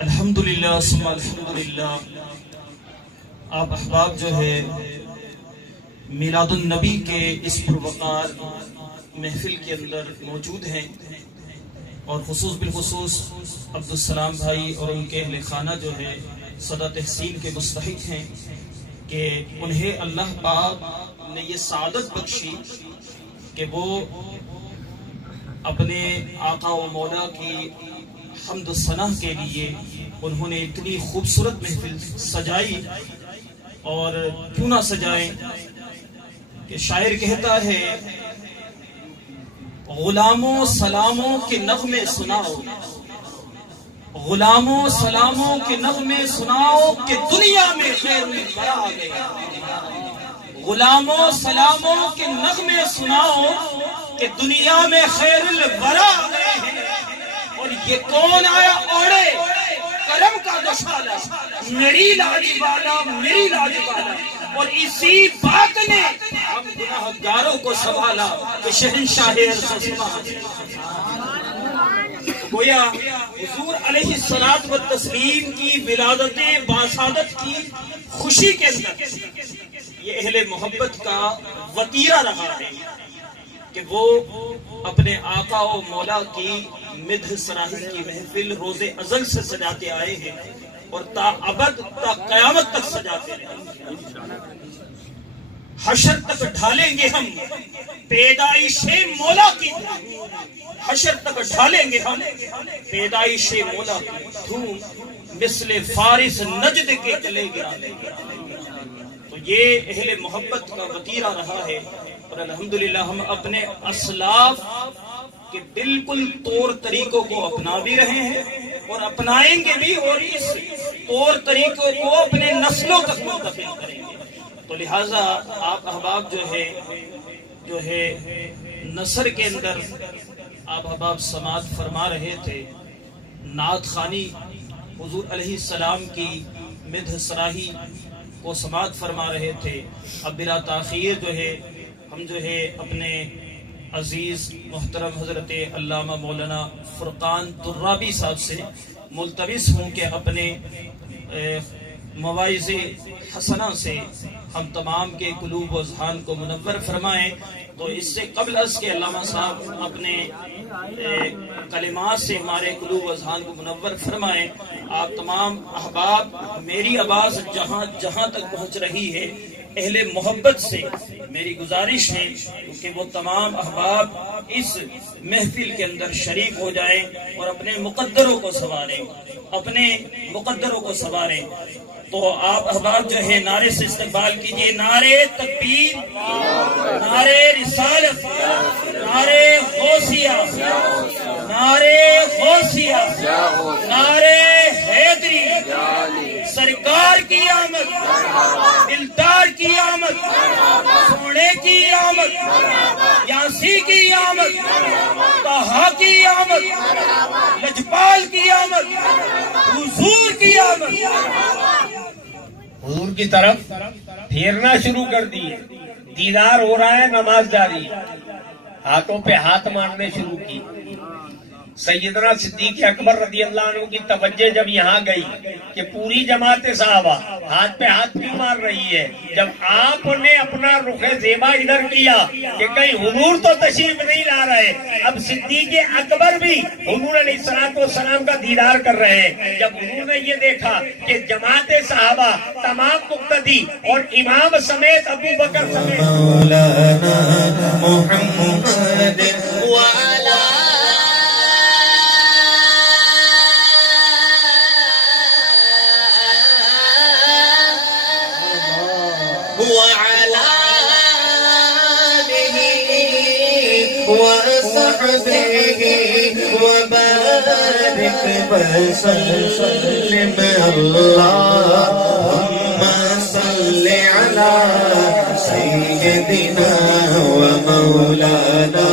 الحمدللہ ثم الحمدللہ. آپ احباب جو ہے میلاد النبی کے اس پروقار محفل کے اندر موجود ہیں اور بالخصوص عبدالسلام بھائی اور ان کے اہل خانہ جو ہے صدا تحسین کے مستحق ہیں کہ انہیں اللہ پاک نے یہ سعادت بخشی کہ وہ اپنے آقا و مولا کی حمد و ثنا کے لیے انہوں نے اتنی خوبصورت محفل سجائی. اور کیوں نہ سجائیں کہ شاعر کہتا ہے غلاموں سلاموں کے نغمے سناؤ، غلاموں سلاموں کے نغمے سناؤ کہ دنیا میں خیر الورا آ گیا. غلاموں سلاموں کے نغمے سناؤ کہ دنیا میں خیر الورا آ گئے ہیں. اور یہ کون آیا اوڑے کرم کا دشالہ، میری لاج والا میری لاج والا. اور اسی بات نے ہم گناہگاروں کو سنبھالا کہ شہنشاہ گویا حضور علیہ الصلوۃ والتسلیم کی ولادت باسعادت کی خوشی کے اندر یہ اہل محبت کا وطیرہ رہا ہے کہ وہ اپنے آقا و مولا کی مدح سراہی کی محفل روز ازل سے سجاتے آئے ہیں اور تا ابد تا قیامت تک سجاتے رہے. حشر تک ڈھالیں گے ہم پیدائش مولا کی دھوم، حشر تک ڈھالیں گے ہم پیدائش مولا کی دھوم، مثل فارس نجد کے چلے گیا. تو یہ اہل محبت کا وطیرہ رہا ہے اور الحمدللہ ہم اپنے اسلاف کے بالکل طور طریقوں کو اپنا بھی رہے ہیں اور اپنائیں گے بھی، اور اس طور طریقوں کو اپنے نسلوں تک منتقل کریں گے. تو لہٰذا آپ احباب جو ہے نثر کے اندر آپ احباب سماعت فرما رہے تھے، نعت خوانی حضور علیہ السلام کی مدح سراہی کو سماعت فرما رہے تھے. اب بلا تاخیر جو ہے ہم جو ہے اپنے عزیز محترم حضرت علامہ مولانا فرقان ترابی صاحب سے ملتمس ہوں کہ اپنے مواعظ حسنہ سے ہم تمام کے قلوب و اذہان کو منور فرمائیں. تو اس سے قبل از کہ علامہ صاحب اپنے کلمات سے ہمارے قلوب و اذہان کو منور فرمائیں، آپ تمام احباب میری آواز جہاں جہاں تک پہنچ رہی ہے اہل محبت سے میری گزارش ہے کہ وہ تمام احباب اس محفل کے اندر شریک ہو جائیں اور اپنے مقدروں کو سنواریں، اپنے مقدروں کو سنواریں. تو آپ احباب جو ہے نعرے سے استقبال کیجئے. نعرے تکبیر، نعرے رسالت، نعرے غوثیہ، نعرے غوثیہ، نعرے حیدری، سرکار کی آمد، دلدار کی آمد، سونے کی آمد، یاسی کی آمد، طہا کی آمد، لجپال کی آمد، حضور کی آمد. حضور کی طرف پھیرنا شروع کر دیے، دیدار ہو رہا ہے، نماز جاری، ہاتھوں پہ ہاتھ مارنے شروع کی. سیدنا صدیق اکبر رضی اللہ عنہ کی توجہ جب یہاں گئی کہ پوری جماعت صحابہ ہاتھ پہ ہاتھ کیوں مار رہی ہے، جب آپ نے اپنا رخ زیبا ادھر کیا کہ کہیں حضور تو تشریف نہیں لا رہے، اب صدیق اکبر بھی حضور علیہ السلام کا دیدار کر رہے ہیں. جب حضور نے یہ دیکھا کہ جماعت صحابہ تمام مقتدی اور امام سمیت ابو بکر سمیت مولانا محمد وعلا وعلى آله وصحبه وبارك وسلم. اللهم صل على سيدنا ومولانا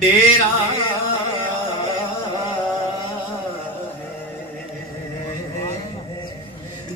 ڈیرا